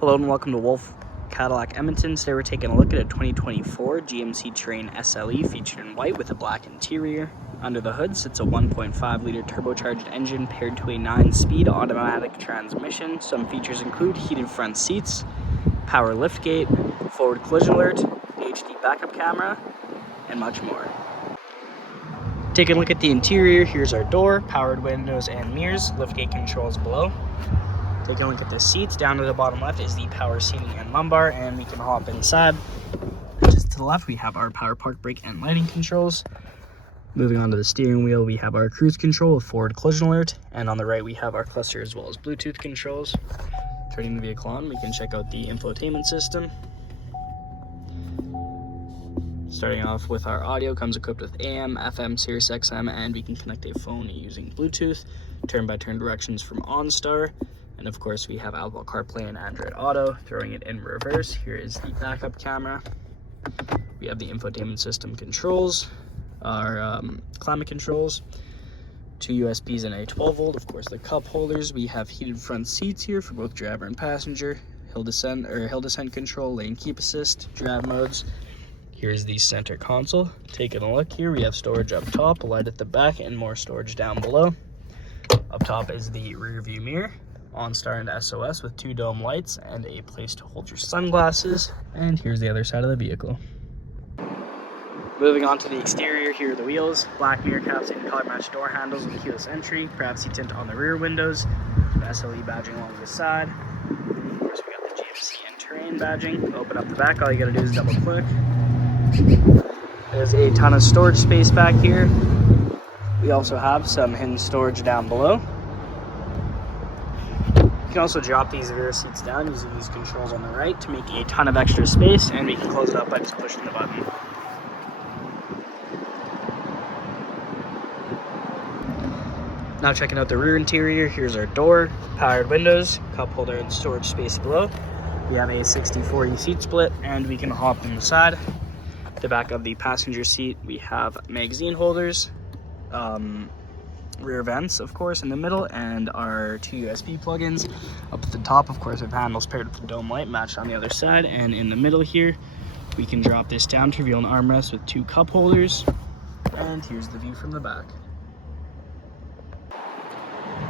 Hello and welcome to Wolfe Cadillac Edmonton. Today we're taking a look at a 2024 GMC Terrain SLE featured in white with a black interior. Under the hood sits a 1.5 liter turbocharged engine paired to a 9-speed automatic transmission. Some features include heated front seats, power liftgate, forward collision alert, HD backup camera, and much more. Taking a look at the interior, here's our door, powered windows and mirrors, liftgate controls below. Taking a look at the seats, down to the bottom left is the power seating and lumbar, and we can hop inside. Just to the left, we have our power park brake and lighting controls. Moving on to the steering wheel, we have our cruise control with forward collision alert, and on the right, we have our cluster as well as Bluetooth controls. Turning the vehicle on, we can check out the infotainment system. Starting off with our audio, comes equipped with AM, FM, Sirius XM, and we can connect a phone using Bluetooth, turn-by-turn directions from OnStar. And of course, we have Apple CarPlay and Android Auto. Throwing it in reverse, here is the backup camera. We have the infotainment system controls, our climate controls, 2 USBs and a 12 volt. Of course, the cup holders. We have heated front seats here for both driver and passenger. Hill descent control, lane keep assist, drive modes. Here's the center console. Taking a look here, we have storage up top, a light at the back, and more storage down below. Up top is the rear view mirror, OnStar and SOS with 2 dome lights and a place to hold your sunglasses. And here's the other side of the vehicle. Moving on to the exterior, here are the wheels, black mirror caps and color matched door handles with keyless entry, privacy tint on the rear windows, SLE badging along the side. Of course, we got the GMC Terrain badging. Open up the back, all you gotta do is double click. There's a ton of storage space back here. We also have some hidden storage down below. You can also drop these rear seats down using these controls on the right to make a ton of extra space, and we can close it up by just pushing the button. Now checking out the rear interior, here's our door, powered windows, cup holder and storage space below. We have a 60/40 seat split, and we can hop inside. The back of the passenger seat, we have magazine holders, rear vents, of course, in the middle, and our 2 USB plugins. Up at the top, of course, we have handles paired with the dome light matched on the other side, and in the middle here, we can drop this down to reveal an armrest with 2 cup holders, and here's the view from the back.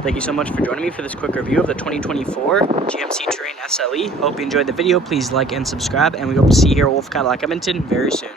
Thank you so much for joining me for this quick review of the 2024 GMC Terrain SLE. Hope you enjoyed the video. Please like and subscribe, and we hope to see you here at Wolfe Cadillac Edmonton very soon.